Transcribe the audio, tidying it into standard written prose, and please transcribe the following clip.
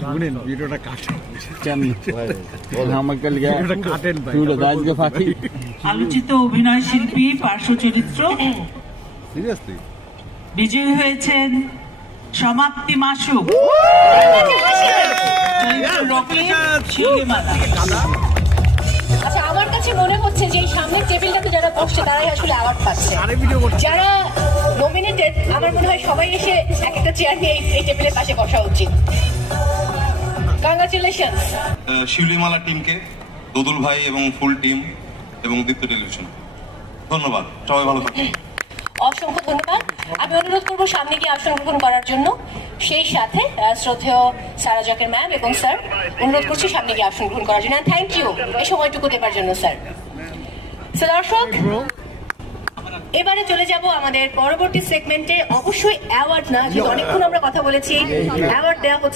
শুনেন ভিডিওটা কাটেন কেন আমাকে ভিডিওটা কাটেন ভাই রাজকে ফাঁকি আলোচিত অভিনয় শিল্পী পার্শ্ব চরিত্র সিরিয়াসলি বিজয়ী হয়েছেন সমাপ্তি মাসুক শিউলিমালা। আচ্ছা, আমার কাছে মনে হচ্ছে যে এই সামনের টেবিলটাতে যারা বসছে তারাই আসলে অ্যাওয়ার্ড পাচ্ছে। যারা নমিনেটেড আমার মনে হয় সবাই এসে এক একটা চেয়ার নিয়ে এই টেবিলের পাশে বসা উচিত। কংগ্রাচুলেশন শিউলিমালা টিমকে, দোদুল ভাই এবং ফুল টিম এবং দীপ্ত টেলিভিশন ধন্যবাদ। সবাই ভালো থাকুন। অসংখ্য ধন্যবাদ। আমি অনুরোধ করবো সামনে গিয়ে আসন গ্রহণ করার জন্য। সেই সাথে শ্রদ্ধেয় সারা জকের ম্যাম এবং স্যার অনুরোধ করছি সামনে গিয়ে আসন গ্রহণ করার জন্য। থ্যাংক ইউ এই সময়টুকু দেবার জন্য স্যার। দর্শক, এবারে চলে যাব আমাদের পরবর্তী সেগমেন্টে। অবশ্যই অ্যাওয়ার্ড না, যে অনেকক্ষণ আমরা কথা বলেছি, অ্যাওয়ার্ড দেওয়া হচ্ছে